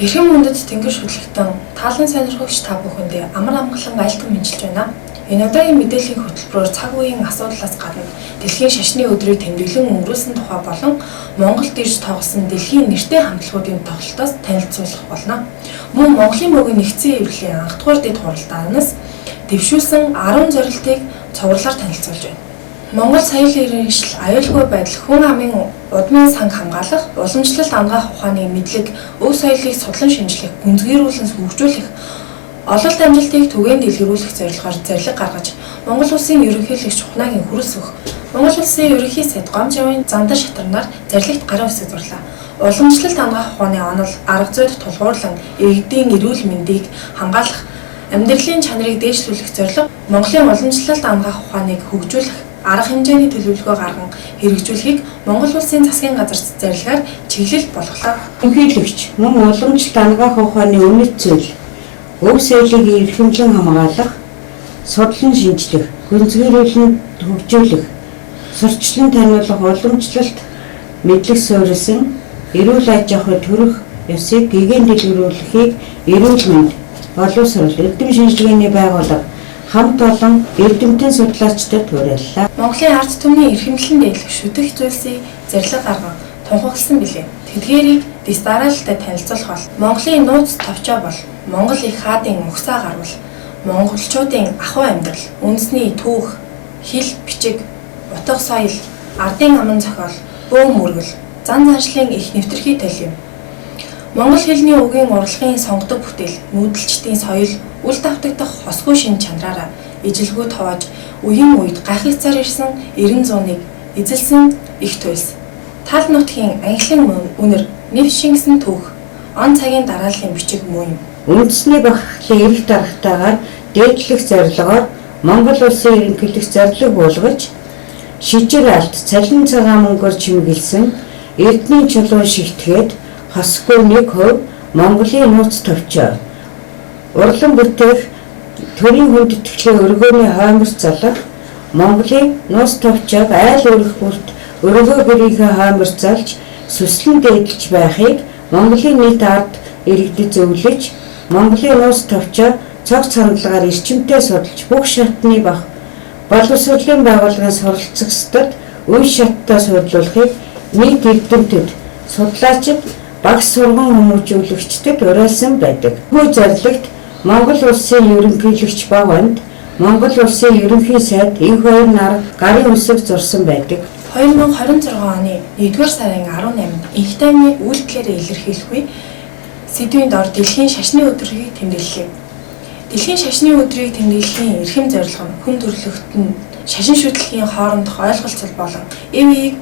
Эрхэм мөндөд тэнгэр шүтлэгтэн таалан сонирхогч та бүхэндээ амар амгалан айлтган мэдчилж байна. Энэ удаагийн мэдээллийн хөтөлбөрөөр цаг үеийн асуудлаас гадна дэлхийн шашны өдрийг тэмдэглэн өнгөрүүлсэн тухай болон Монголд ирж тоглосон дэлхийн нэртэй хамтлагуудын тоглолтоос танилцуулах болно. Мөн Монголын богино нэгдсэн эвлэлийн анх дугаар дэд хуралдаанаас дэвшүүлсэн 10 зорилтыг цувралаар танилцуулж байна. Монгол соёлын иргэншил, аюулгүй байдал, хүн амын удмын санг хамгаалах, уламжлалт ангаах ухааны мэдлэг, өв соёлыг судлан шинжлэх, гүнзгийрүүлэн хөгжүүлэх, ололт амжилтыг түгээн дэлгэрүүлэх зорилгоор зарлиг гаргаж, Монгол улсын ерөнхийлөгч Ухнагийн хүрэлц өгөх, Монгол улсын ерөнхий сайд Гомжавын зандар шатарнаар зарлагт гарын үсэг зурлаа. Уламжлалт ангаах ухааны онол, арга зүйд тулгуурлан иргэдийн эрүүл мэндийг хамгаалах, амьдралын чанарыг дээшлүүлэх зорилго, Монголын уламжлалт ангаах ухааныг хөгжүүлэх, арга хэмжээний төлөвлөгөө гарган хэрэгжүүлэхийг Монгол улсын засгийн газар зарлагаар чиглэл болголоо. Ерөнхийлөгч мөн уламжлалт ангаах ухааны үнэт зүйл, өв соёлыг эрхэмлэн хамгаалах, судлан шинжлэх, гүнзгийрүүлэн хөгжүүлэх, сурчлан таниулах уламжлалт мэдлэг суурилсан эрүүл аж ахуй төрөх ёсыг гэгээн дэлгэрүүлэхийг эрүүл мэнд, боловсрол, эрдэм шинжилгээний байгууллага хамт олон эрдэмтэн судлаачдад уриаллаа. Монголын ард түмний эрхэмлэн дээдлэх шүтэх зүйлсийг зарлиг гарган тунхагласан билээ. Тэдгээрийг дэс дараалтад танилцуулах бол Монголын нууц товчоо бол Монгол их хаадын угсаа гарвал монголчуудын ахуй амьдрал, үндэсний түүх, хэл, бичиг, утга соёл, ардын аман зохиол, бөөм мөргөл, зан заншлын их нэвтрхий тал юм. Монгол хэлний үгийн урлагийн сонгодог бүтээл, нүүдэлчдийн соёл, үл давтагдах хосгүй шин чанараараа ижилгүй тоож, үеийн үед гайхагцаар ирсэн 90 зууныг эзэлсэн их туйлс. Тал нутгийн анхлын үнэр, нэв шингэсэн түүх, он цагийн дарааллын бичиг мөн юм. Үндэсний бахархлын эрх дарагтайгаар дээдлэх зорилгоор Монгол улсын ерөнхийлөгч зарлиг буулгаж, шижир алт, цалин цагаан мөнгөөр чимэглэсэн эрдэнийн чулуун шигтгээд хосгүй 1% Монголын нууц товчоо, урлан бүтээх төрийн хүндэтгэлийн өргөөний хоймос залах, Монголын нууц товчоог айл өргөх бүрт өргөө гэрийнхээ хоймос залж сүслэн дээдлж байхыг Монголын нийт ард иргэдэд зөвлөж, Монголын нууц товчоо цог цандалагаар эрчимтэй судалж бүх шатны бах боловсролын байгууллагын суралцагчдад үе шаттай сурлуулахыг нийт эрдэмтэд, судлаачид, багш сургууль хүмүүжүүлэгчдэд уриалсан байдаг. Хүү зарлагт Монгол улсын ерөнхийлөгч Бованд, Монгол улсын ерөнхий сайд энх хоёр нар гарын үсэг зурсан байдаг. 2026 оны 1-р сарын 18-нд Инх тайвны үйлдэлээр илэрхийлэх үе сэдвийн дор дэлхийн шашны өдрийг тэмдэглэв. Дэлхийн шашны өдрийг тэмдэглэхийн эрхэм зорилго нь хүн төрөлхтөн шашин шүтлэгийн хоорондох ойлголцол болон эв эийг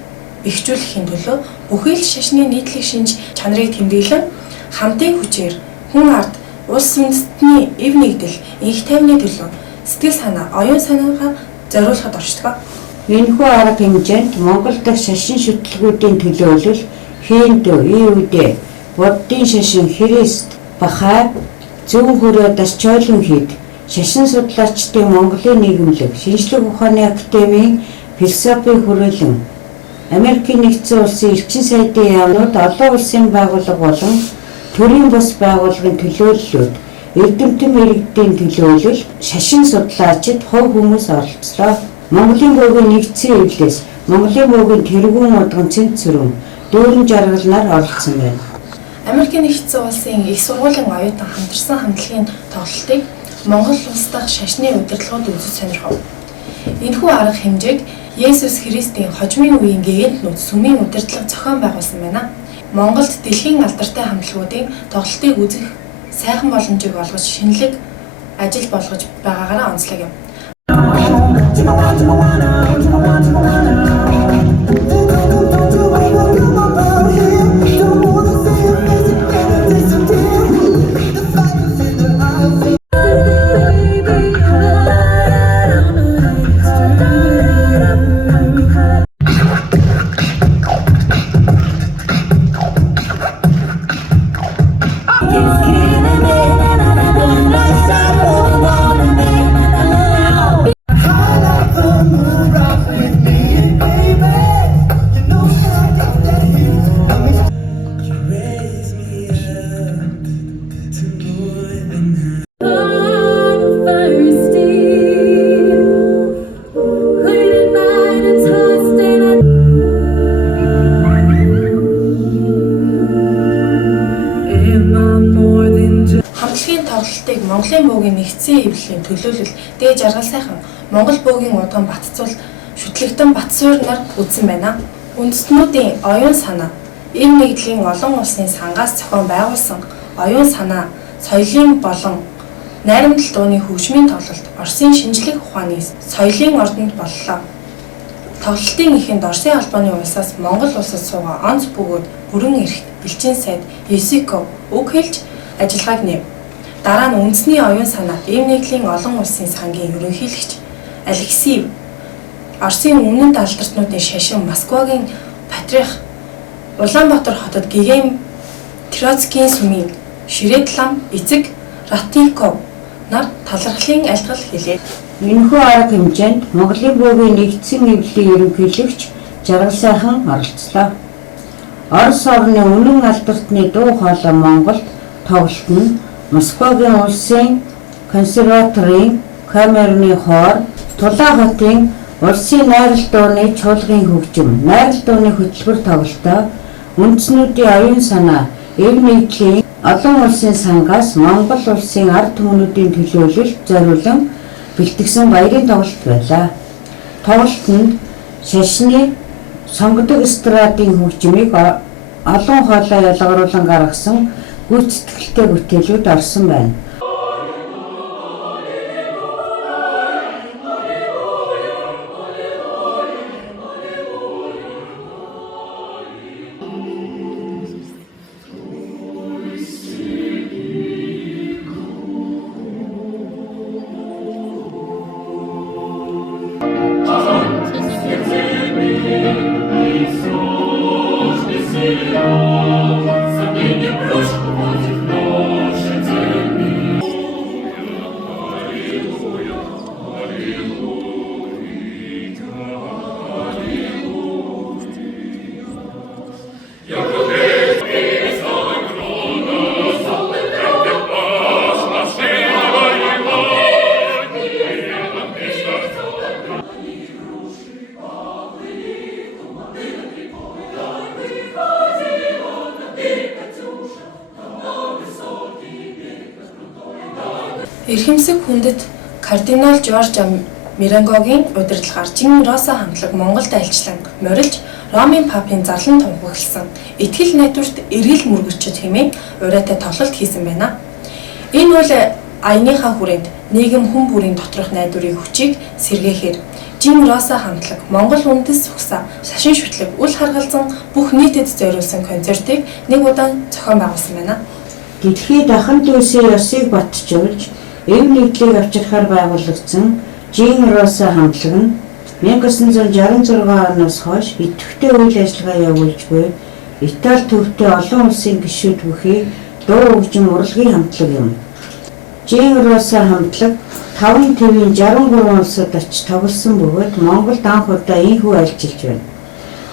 бэхжүүлэхийн төлөө бүхий л шашны нийтлэг шинж чанарыг тэмдэглэн хамтын хүчээр хүн ард улс үндэстний эв нэгдэл инх тайвны төлөө сэтгэл санаа, оюун санаагаа зориулахад оршдог. Энэхүү арга хэмжээнд Монгол дахь шашин шүтлгүүдийн төлөөлөл Хиндүү, Иудэ, Буддын шашин Христ, Бахай, зүүн хүрээ Дашчойлон хід, шашин судлаачдын Монголын нийгэмлэг, шинжлэх ухааны академийн философийн хүрээлэн, Америкийн нэгдсэн улсын элчин сайдын яамнууд, олон улсын байгууллага болон төрийн бус байгууллагын төлөөллүүд, эрдэмтэн иргэдийн төлөөлөл, шашин судлаачид хувь хүмүүс оролцлоо. Монголын богино нэгдсэн эвлээс Монголын богино тэргүүн удган цэнцүрэн дүүрэн жаргалнаар оролцсон байна. Америкийн нэгдсэн улсын их сургуулийн оюутан хамтарсан хамтлагийн тоглолтыг Монгол улс дахь шашны удирдлагууд үзэж сонирхов. Энэхүү арга хэмжээг Есүс Христийн хожмын үеийн гэгэнт нүд сүмийн удирдлага зохион байгуулсан байна. Монголд дэлхийн алдартай хамтлагуудын тоглолтыг үзэх сайхан боломжийг олгож шинэлэг ажил болгож байгаагаараа онцлог юм. тохиолдлыг Монголын буугийн нэгдсэн эвлэлийн төлөөлөл дээд жаргал сайхан Монгол буугийн удам Батцул шүтлэгтэн Батсуур нар үзсэн байна. Үндэстнүүдийн оюун санаа, эв нэгдлийн олон улсын сангаас зохион байгуулсан оюун санаа, соёлын болон найрамдал дууны хөгжмийн тоглолт Оросын шинжлэх ухааны соёлын ордонд боллоо. Тоглолтын эхэнд Оросын албаны улсаас Монгол улсад суугаа онц бөгөөд бүрэн эрхт элчин сайд Есико үг хэлж ажиллагааг нэв. Дараа нь үндэсний оюун санаа, эв нэгдлийн олон улсын сангийн ерөнхийлөгч Алексеев, Оросын өмнөд алдартнуудын шашин Москвагийн патриарх Улаанбаатар хотод Гегем Троцкийн сүмийн Ширээд лам эцэг Ратников нар талархлын айлтгал хэлээ. Энэхүү арга хэмжээнд Монголын буугийн нэгдсэн эвлэлийн ерөнхийлөгч жаргал сайхан оролцлоо. Орос орны үнэн алдартны дуу хоолой Монголд тоглолт нь Москвагийн улсын консерваторийн камерны хоор Тулаа хотын Улсын найрал дууны чуулгын хөгжим, найрал дууны хөтөлбөр тоглолтоо үндэснүүдийн оюун санаа, эв нэгдлийн олон улсын сангаас Монгол улсын ард түмнүүдийн төлөөлөлд зориулан бэлтгэсэн баярын тоглолт байлаа. Тоглолтод шашны сонгодог эстрадын хөгжмийг олон хоолой ялгаруулан гаргасан гүйцэтгэлтэй бүтээлүүд орсон байна. Эрхэмсэг хүндэт кардинал Жорж Мирангогийн удирдлагаар Жин Роса хамтлаг Монголд альчлан морилж Ромын папын зарлан тунхагласан итгэл найдварт эргэл мөргөчөд хэмээн урайтай тоглолт хийсэн байна. Энэ бол аяныхаа хүрээнд нийгэм хүн бүрийн доторх найдварыг хүчийг сэргээхээр Жин Роса хамтлаг Монгол үндэс ухсаа шашин шүтлэг үл харгалзан бүх нийтэд зориулсан концертыг нэг удаа зохион байгуулсан байна. Дэлхийд ахын дүүсийн ёсыг батжуулж эв нэгдлийг авчрахаар байгуулагдсан Жин Роса хамтлаг нь 1966 оноос хойш идэвхтэй үйл ажиллагаа явуулж буй Итали төвтэй олон улсын гишүүд бүхий дуу хөгжим урлагийн хамтлаг юм. Жин Роса хамтлаг 5 твийн 63 улсад очиж тоглосон бөгөөд Монголд анх удаа ийхүү альчилж байна.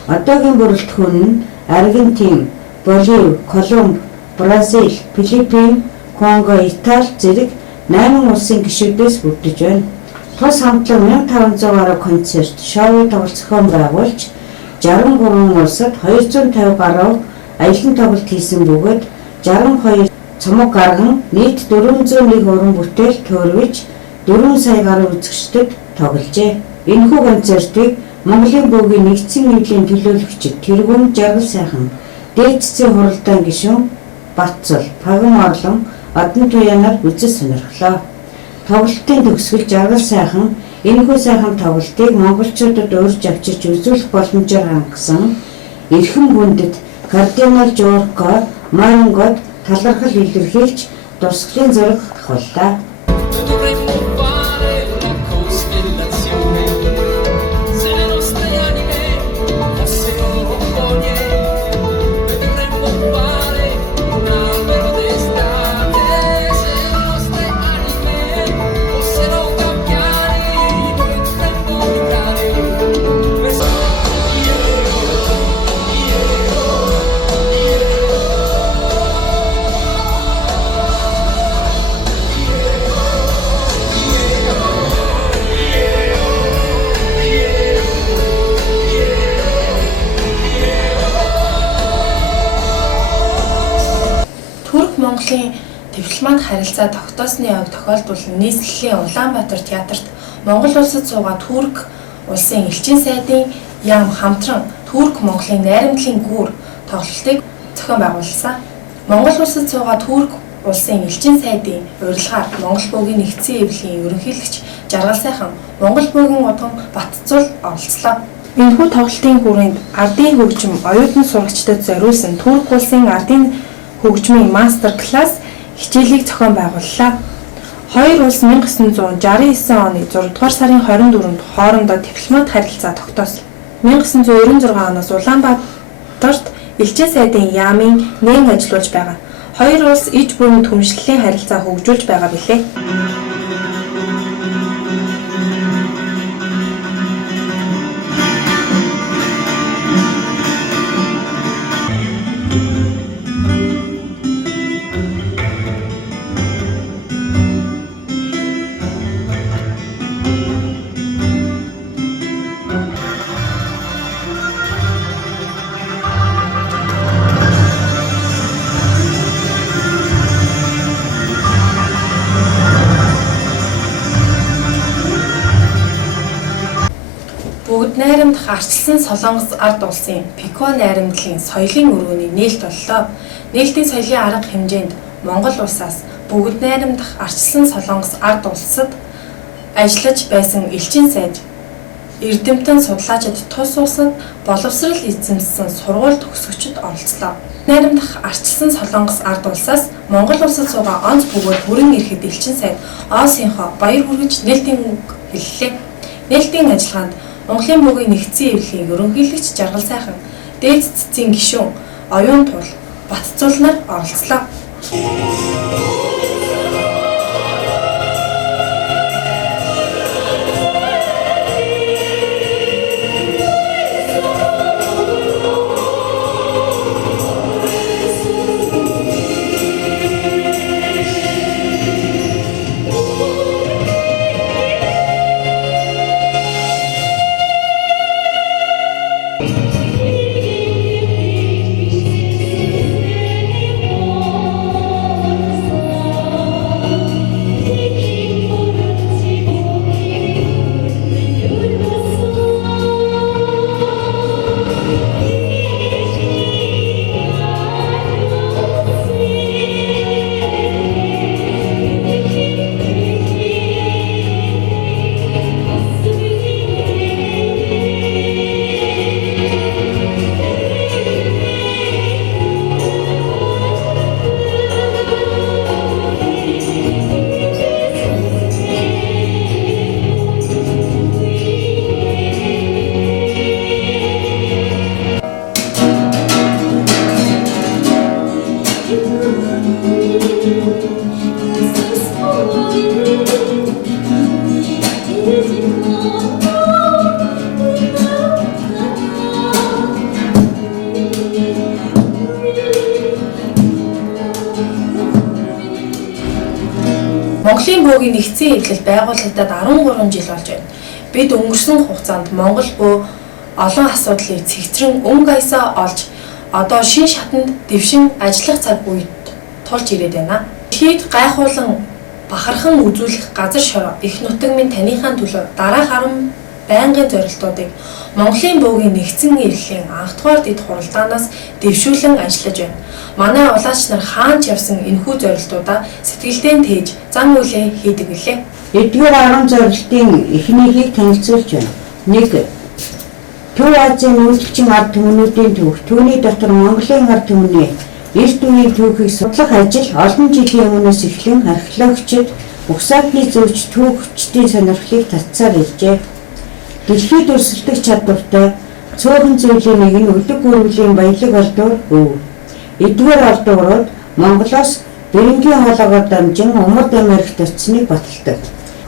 Одоогийн бүрэлдэхүүн нь Аргентин, Боливи, Колумб, Бразил, Филиппин, Конго, Итали зэрэг 8 улсын гишүүдээс бүрдэж байна. Тус хамтлаг 1500 гаруй концерт, шоу тоглолт зохион байгуулж 63 улсад 250 гаруй аялан тоглолт хийсэн бөгөөд 62 цомог гарган нийт 401 уран бүтээл төрөвж 4 сая гаруй үзэгчдэд тогложээ. Энэхүү концертыг Монголын буугийн нэгдсэн эвлэлийн төлөөлөгчид тэргүүн жаргал сайхан, дээд цэцгийн хуралдаан гишүүн Батцул, Паган Орлон, Одон Туянаар үзэж сонирхлоо. Тоглолтын төгсгөл жаргал сайхан энэхүү сайхан тоглолтыг монголчуудад урьж авчирч үзүүлэх боломжоор хангасан эрхэм хүндэт кардинал Жорко Марингод талархал илэрхийлж дурсгалын зураг авахлаа. Дипломат харилцаа тогтоосны яваг тохиолдвол нийслэлийн Улаанбаатар театрт Монгол улсад суугаа Турк улсын элчин сайдын яам хамтран Турк Монголын найрамдлын гүүр тоглолтыг зохион байгуулсан. Монгол улсад суугаа Турк улсын элчин сайдын урилгаар Монгол бөөгийн нэгдсэн эвлэлийн ерөнхийлөгч Жаргал сайхан Монгол бөөгийн удам Батцул оролцлоо. Энэхүү тоглолтын хүрээнд ардын хөгжим оюутан сурагчдад зориулсан Турк улсын ардын хөгжмийн мастер класс хичээлийг зохион байгууллаа. Хоёр улс 1969 оны 6 дугаар сарын 24-нд хоорондоо дипломат харилцаа тогтоосон. 1996 оноос Улаанбаатарт элчин сайдын яамын нээн ажиллаж байгаа. Хоёр улс иж бүрийн түншлэлийн харилцаа хөгжүүлж байгаа билээ. Бүгд найрамдах арчилсан Солонгос ард улсын Пико найрамдлын соёлын өрөөний нээлт боллоо. Нээлтийн соёлын арга хэмжээнд Монгол улсаас бүгд найрамдах арчилсан Солонгос ард улсад ажиллаж байсан элчин сайд эрдэмтэн судлаачид тус улсад боловсрал эзэмссэн сургууль төгсөгчид оролцлоо. Найрамдах арчилсан Солонгос ард улсаас Монгол улсад суугаа онц бөгөөд хүрэн ирэхэд элчин сайд Оосынхоо баяр хүргэж нээлтийн үг хэллээ. Нээлтийн ажиллагаанд Монголын бөөгийн нэгдсэн эвлэлийн ерөнхийлөгч Жаргал сайхан, дээд цэцгийн гишүүн Оюун Туул Батцул нар оролцлоо. Монголын бөөгийн нэгдсэн эвлэл байгуулагдаад 13 жил болж байна. Бид өнгөрсөн хугацаанд Монгол бөө олон асуудлыг цэгцрэн өнгө аясаа олж одоо шин шатанд дэвшин ажиллах цаг үед тулж ирээд байна. Хэд гайхуулан бахархан үзүүлэх газар шороо их нутаг минь таныхаа төлөө дараах 10 байнгын зорилтуудыг Монголын бөөгийн нэгдсэн эвлэлийн анх дугаар дэд хуралдаанаас дэвшүүлэн ажиллаж байна. Манай улаач нар хаанч явсан энэхүү зорилтуудаа сэтгэлдээ тээж зам үйлээ хийдэг билээ. Эдгээр 10 зорилтын эхнийхийг танилцуулж байна. 1. Төв Азийн үйлчлэгчийн ард түмнүүдийн төвх, түүний дотор Монголын ард түмний эрт үеийн түүхийг судлах ажил олон жилийн өмнөөс эхлэн археологчид угсаатны зөвч түүхчдийн сонирхлыг татсаар иржээ. Дэлхийд өрсөлдөх чадвартай цөөхөн зүйлийн нэг нь үлэг үргэлжлийн баялаг олдвор өв. Эдгээр олдворууд Монголоос Берингийн хоолоогоор дамжин Умард Америкт очсныг баталдаг.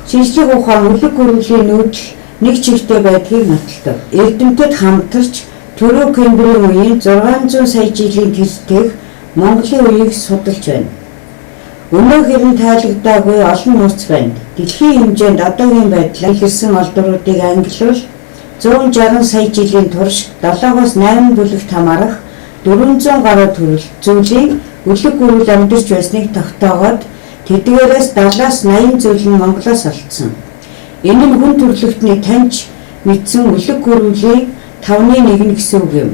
Шинжлэх ухаан үлэг үргэлжлийн нүүдэл нэг чигтээ байдгийг нотолдог. Эрдэмтэд хамтарч Түрүү Кембрийн үеийн 600 сая жилийн тэртех Монголын үеийг судалж байна. Өнөөхөр нь таалагдаагүй олон нууц байна. Дэлхийн хэмжээнд одоогийн байдлаар илэрсэн олдвруудыг ангилвал 160 сая жилийн турш 7-8 бүлэгт хамаарах 400 гаруй төрөл зүйлийн үлэг гүрүүл амьдарч байсныг тогтоогоод тэдгээрээс 70-80 зүйл нь Монголоос олдсон. Энэ нь хүн төрлөختний таньж мэдсэн үлэг гүрүүлийн 5-1 гэсэн үг юм.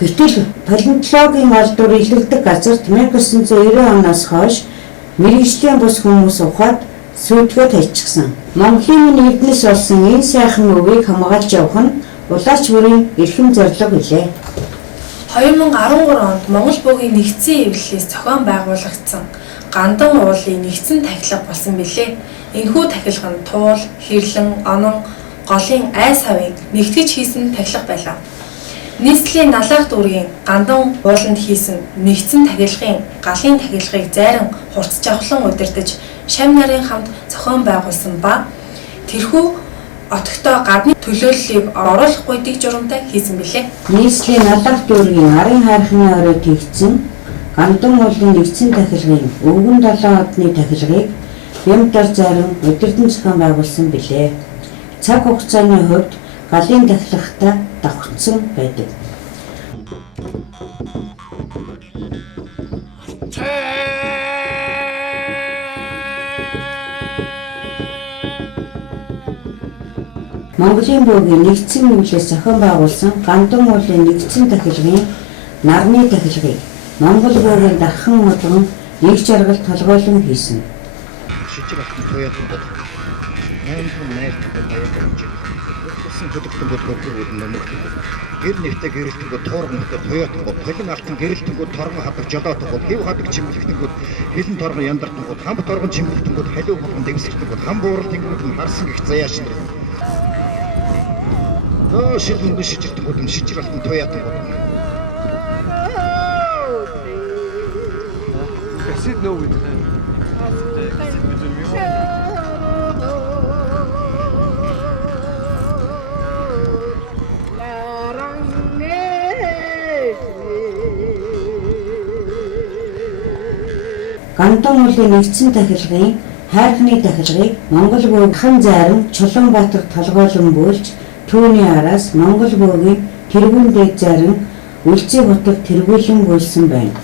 Гэтэл палеонтологийн алдар илэрдэг газарт 1990 оноос хойш мэргэжлийн бус хүмүүс ухаад сүйтгэд хайчихсан. Монголын эрдэнэс болсон энэ сайхан өвийг хамгаалж явах нь улаач бүрийн эрхэм зорилго билээ. 2013 онд Монгол бөөгийн нэгдсэн эвлэлээс зохион байгуулагдсан Гандан уулын нэгдсэн тахилга болсон билээ. Энэхүү тахилга нь туул, хэрлэн, онон, голын айс хавыг нэгтгэж хийсэн тахилга байлаа. Нийслэлийн налаах дүүргийн Гандан ууланд хийсэн нэгдсэн тахилгын галын тахилгыг зайран хурц жавхлан удирдах шам нарын хамт зохион байгуулсан ба тэрхүү отогтой гадны төлөөллийг оруулахгүй дэг журамтай хийсэн билээ. Нийслэлийн налаах дүүргийн арын хайрхны оройд хийгдсэн Гандан уулын нэгдсэн тахилгын өвгөн далайн одны тахилгыг Ямдар зарим удирдан зохион байгуулсан билээ. Цаг хугацааны хувьд галын тахилгатай давхцсан байдаг. Монголын бөөгийн нэгдсэн эвлэлээс зохион байгуулсан Гандан уулын нэгдсэн тахилгын нарны тахилгыг Монгол бөөгийн дархан модон нэг жаргал толгойлон хийсэн. Шижиг алтан туяатан бод. Найрхан найрхан баярлаж болсон хөдөлгөөн бодгоор нэмэгдэх. Гэр нэгтэй гэрэлтэнгүүд туургантай туяатан бод. Холин алтан гэрэлтэнгүүд торгон хадаг жолоотон бод. Хив хадаг чимгэлтэнгүүд хилэн торгон яндартангууд хамт торгон чимгэлтэнгүүд халиу болгон дэвсгэртэнгүүд хам буурал тэнгүүд нь харсан гих заяашин. Шилэн шижиртэнгүүд нь шижиг алтан туяатан бод. Кассет новый. Гандан уулын нэгдсэн тахилгын хайрхны тахилгыг Монгол бөөгийн зарим Чулуунбаатар толгойлон бөөлж түүний араас Монгол бөөгийн тэргүүн дээд зарим Үлзий хотод тэргүүлэн бөөлсөн байна.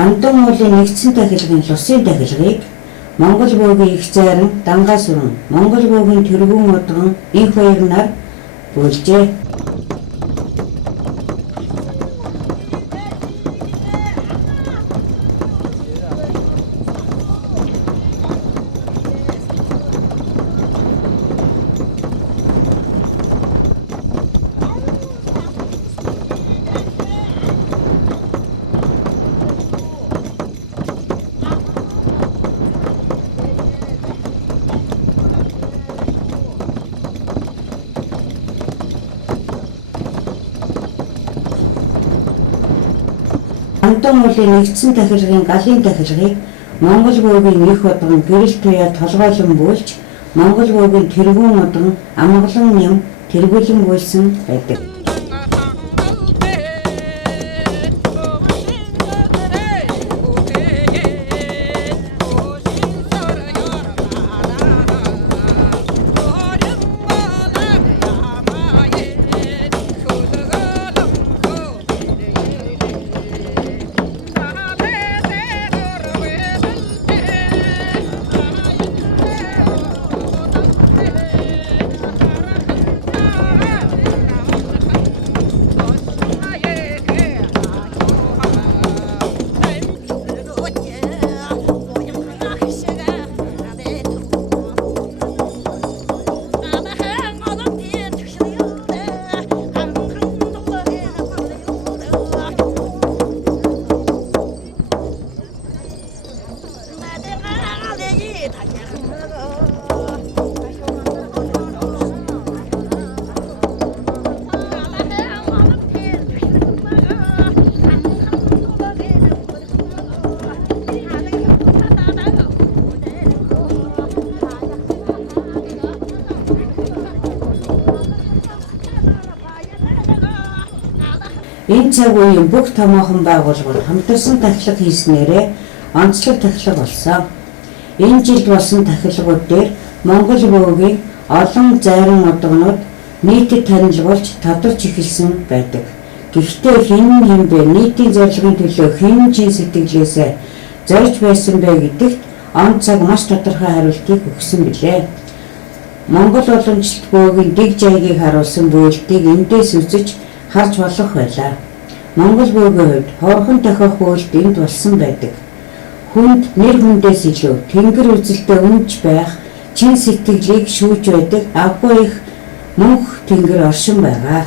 Гандан уулын нэгдсэн тахилгын лусын тахилгыг Монгол бөөгийн их зайран Дангаас өрн, Монгол бөөгийн тэргүүн удган их баяр нар бөөлжээ. Гандан уулын нэгдсэн тахилгын галын тахилгыг Монгол бөөгийн их удган гэрэл туяа толгойлон бөөлж Монгол бөөгийн тэргүүн удган амгалан нэм тэргүүлэн бөөлсөн байдаг. Энэ цаг үеийн бүх томоохон байгууллагууд хамтарсан тахилга хийснээрээ онцлог тахилга болсон. Энэ жилд болсон тахилгууд дээр Монгол бөөгийн олон зарим удагнууд нийтэд танилцуулж тодорч эхэлсэн байдаг. Гэхдээ хэн бэ нийтийн зорилгын төлөө хэн чин сэтгэлээсээ зорж байсан бэ гэдэгт он цаг маш тодорхой хариултыг өгсөн билээ. Монгол уламжлалт бөөгийн дэг жайгийг харуулсан бүлтгийг эндээс үзэж харж болох байлаа. Монгол бөөгийн хувьд хорхон тохиох бүлт энд болсон байдаг. Хүнд нэр хүндээс илүү тэнгэр үзэлтэй үнж байх, чин сэтгэлийг шүүж байдаг агуу их мөнх тэнгэр оршин байгаа.